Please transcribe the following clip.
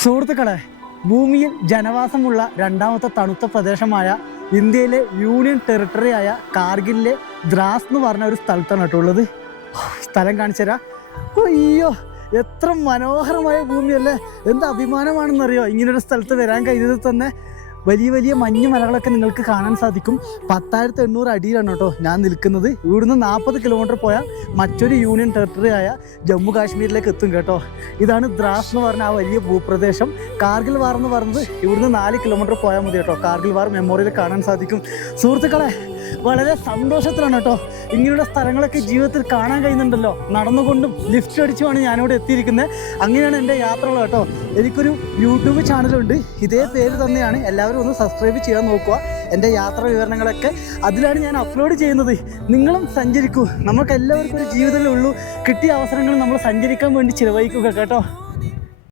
സുഹൃത്തുക്കളെ, ഭൂമിയിൽ ജനവാസമുള്ള രണ്ടാമത്തെ തണുത്ത പ്രദേശമായ ഇന്ത്യയിലെ യൂണിയൻ ടെറിട്ടറിയായ കാർഗിലിലെ ദ്രാസ് എന്ന് പറഞ്ഞ ഒരു സ്ഥലത്താണ് കേട്ടോ ഉള്ളത്. സ്ഥലം കാണിച്ചു തരാം. അയ്യോ, എത്ര മനോഹരമായ ഭൂമിയല്ലേ! എന്ത് അഭിമാനമാണെന്നറിയോ ഇങ്ങനൊരു സ്ഥലത്ത് വരാൻ കഴിഞ്ഞത് തന്നെ. വലിയ വലിയ മഞ്ഞ് മലകളൊക്കെ നിങ്ങൾക്ക് കാണാൻ സാധിക്കും. 10,800 അടിയിലാണ് കേട്ടോ ഞാൻ നിൽക്കുന്നത്. ഇവിടുന്ന് 40 കിലോമീറ്റർ പോയാൽ മറ്റൊരു യൂണിയൻ ടെറിട്ടറി ആയ ജമ്മു കാശ്മീരിലേക്ക് എത്തും കേട്ടോ. ഇതാണ് ദ്രാസ് എന്ന് പറഞ്ഞ ആ വലിയ ഭൂപ്രദേശം. കാർഗിൽ വാർ എന്ന് പറയുന്നത് ഇവിടുന്ന് 4 കിലോമീറ്റർ പോയാൽ മതി കേട്ടോ. കാർഗിൽ വാർ മെമ്മോറിയൽ കാണാൻ സാധിക്കും. സുഹൃത്തുക്കളെ, വളരെ സന്തോഷത്തിലാണ് കേട്ടോ ഇങ്ങനെയുള്ള സ്ഥലങ്ങളൊക്കെ ജീവിതത്തിൽ കാണാൻ കഴിയുന്നുണ്ടല്ലോ. നടന്നുകൊണ്ടും ലിഫ്റ്റ് അടിച്ചുമാണ് ഞാനിവിടെ എത്തിയിരിക്കുന്നത്. അങ്ങനെയാണ് എൻ്റെ യാത്രകൾ കേട്ടോ. എനിക്കൊരു യൂട്യൂബ് ചാനലുണ്ട്, ഇതേ പേര് തന്നെയാണ്. എല്ലാവരും ഒന്ന് സബ്സ്ക്രൈബ് ചെയ്യാൻ നോക്കുക. എൻ്റെ യാത്രാ വിവരണങ്ങളൊക്കെ അതിലാണ് ഞാൻ അപ്ലോഡ് ചെയ്യുന്നത്. നിങ്ങളും സഞ്ചരിക്കൂ. നമുക്ക് എല്ലാവർക്കും ഒരു ജീവിതമേ ഉള്ളൂ. കിട്ടിയ അവസരങ്ങൾ നമ്മൾ സഞ്ചരിക്കാൻ വേണ്ടി ചിലവഴിക്കുക കേട്ടോ.